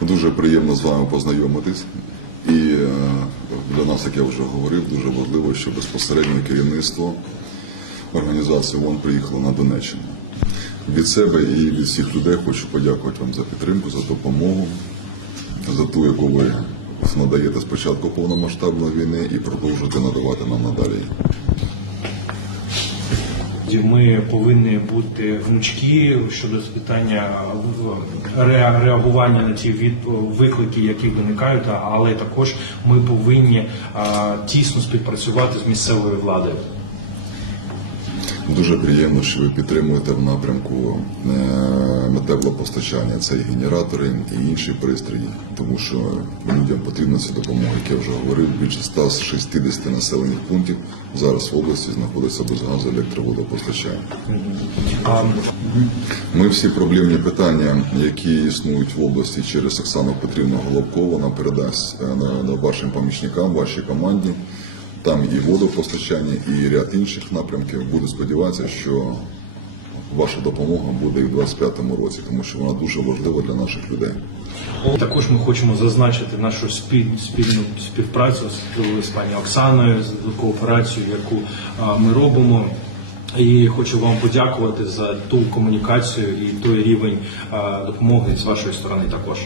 Дуже приємно з вами познайомитись. І е, для нас, як я вже говорив, дуже важливо, що безпосередньо керівництво організації ООН приїхало на Донеччину. Від себе і від всіх людей хочу подякувати вам за підтримку, за допомогу, за ту, яку ви надаєте спочатку повномасштабної війни і продовжуєте надавати нам надалі. Тобто ми повинні бути гнучкі щодо питання е, реагування на ті виклики, які виникають, але також ми повинні тісно співпрацювати з місцевою владою. Дуже приємно, що ви підтримуєте в напрямку е, теплопостачання, це і генератори, і інші пристрої, тому що людям потрібна ця допомога, як я вже говорив, більше 160 населених пунктів зараз в області знаходиться без газу електроводопостачання. Ми всі проблемні питання, які існують в області через Оксану Петрівну Головкову, вона передасть е, на вашим помічникам, вашій команді. Там і водопостачання, і ряд інших напрямків. Буду сподіватися, що ваша допомога буде і в 25-му році, тому що вона дуже важлива для наших людей. Також ми хочемо зазначити нашу спільну спільну співпрацю з пані Оксаною з кооперацію, яку ми робимо. І хочу вам подякувати за ту комунікацію і той рівень допомоги з вашої сторони також.